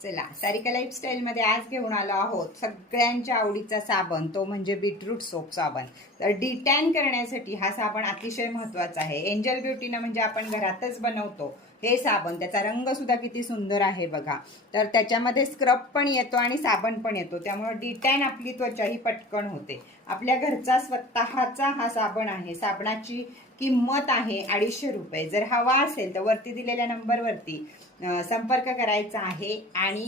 चला, सारिका लाईफस्टाईलमध्ये आज घेऊन आलो आहोत सगळ्यांच्या आवडीचा साबण, तो म्हणजे बीटरूट सोप साबण. तर डिटॅन करण्यासाठी हा साबण अतिशय महत्त्वाचा आहे. एंजल ब्युटीनं म्हणजे आपण घरातच बनवतो हे साबण. त्याचा रंग सुद्धा किती सुंदर आहे बघा. तर त्याच्यामध्ये स्क्रब पण येतो आणि साबण पण येतो, त्यामुळे डिटॅन आपली त्वचा ही पटकन होते. आपल्या घरचा स्वतःचा हा साबण आहे. साबणाची किंमत आहे 250 रुपये. जर हवा असेल तर वरती दिलेल्या नंबरवरती संपर्क करायचा आहे आणि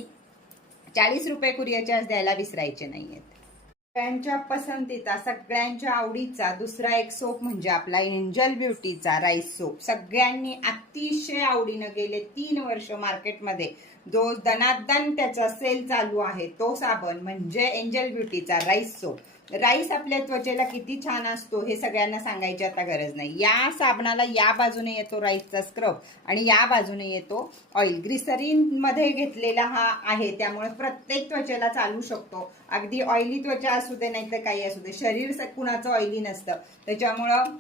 40 रुपये कुरिअर चार्ज द्यायला विसरायचे नाहीयेत. सगळ्यांच्या पसंतीचा, सगळ्यांच्या आवडीचा दुसरा एक सोप म्हणजे आपला एंजल ब्युटीचा राईस सोप. सगळ्यांनी अतिशय आवडीनं गेले 3 वर्ष मार्केटमध्ये जो दनादन त्याचा सेल चालू आहे तो साबण म्हणजे एंजल ब्युटीचा राईस सोप. राईस आपल्या त्वचेला किती छान असतो हे सगळ्यांना सांगायची आता गरज नाही. या साबणाला या बाजूने येतो राईसचा स्क्रब आणि या बाजूने येतो ऑइल. ग्लिसरीन मध्ये घेतलेला हा आहे, त्यामुळे प्रत्येक त्वचेला चालू शकतो. अगदी ऑइली त्वचा असू दे नाही तर काही असू दे, शरीर कुणाचं ऑइली नसतं, त्याच्यामुळं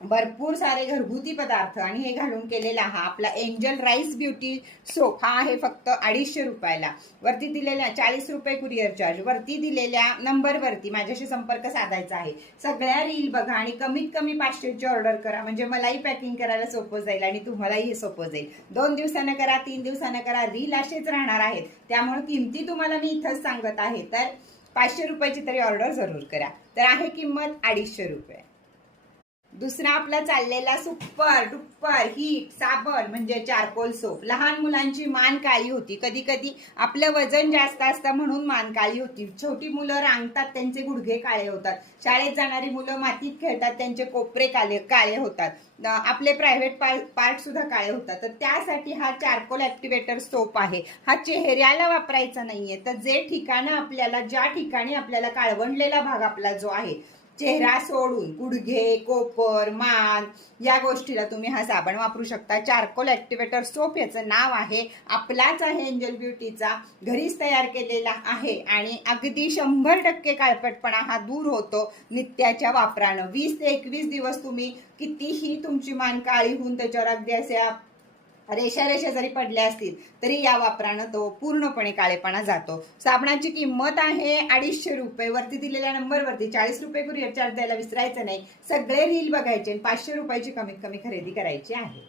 भरपूर सारे घरगुती पदार्थ आणि हे घालून केलेला हा आपला एंजल राईस ब्युटी सोप हा आहे फक्त 250 रुपयाला. वरती दिलेल्या 40 रुपये कुरिअर चार्ज, वरती दिलेल्या नंबरवरती माझ्याशी संपर्क साधायचा आहे. सगळ्या रील बघा आणि कमीत कमी 500ची ऑर्डर करा, म्हणजे मलाही पॅकिंग करायला सोपं जाईल आणि तुम्हालाही हे सोपं जाईल. 2 दिवसानं करा, 3 दिवसानं करा, रील असेच राहणार आहेत. त्यामुळे किमती तुम्हाला मी इथंच सांगत आहे. तर 500 रुपयाची तरी ऑर्डर जरूर करा. तर आहे किंमत 250 रुपये. दुसरा आपला चाललेला सुपर डुप्पर हिट साबण म्हणजे चारकोल सोप. लहान मुलांची मान काळी होती, कधी कधी आपलं वजन जास्त असतं म्हणून मान काळी होती. छोटी मुलं रांगतात, त्यांचे गुडघे काळे होतात. शाळेत जाणारी मुलं मातीत खेळतात, त्यांचे कोपरे काळे होतात. आपले प्रायव्हेट पार्ट सुद्धा काळे होतात. तर त्यासाठी हा चारकोल ऍक्टिव्हेटर सोप आहे. हा चेहऱ्याला वापरायचा नाहीये, तर जे ठिकाणं आपल्याला, ज्या ठिकाणी आपल्याला काळवंडलेला भाग आपला जो आहे, चेहरा सोडून गुडघे, कोपर, मान या गोष्टीला तुम्ही हा साबण वापरू शकता. चारकोल ऍक्टिव्हेटर सोप याचं नाव आहे. आपलाच आहे एंजल ब्युटीचा, घरीच तयार केलेला आहे आणि अगदी 100% काळपटपणा हा दूर होतो नित्याच्या वापरानं. 20 ते 21 दिवस तुम्ही कितीही तुमची मान काळी होऊन त्याच्यावर अगदी अशा रेषा जरी पडल्या असतील तरी या वापरानं तो पूर्णपणे काळेपणा जातो. साबणाची किंमत आहे 250 रुपये. वरती दिलेल्या नंबरवरती 40 रुपये कुरिअर चार्ज द्यायला विसरायचं नाही. सगळे रील बघायचे, 500 रुपयाची कमीत कमी खरेदी करायची आहे.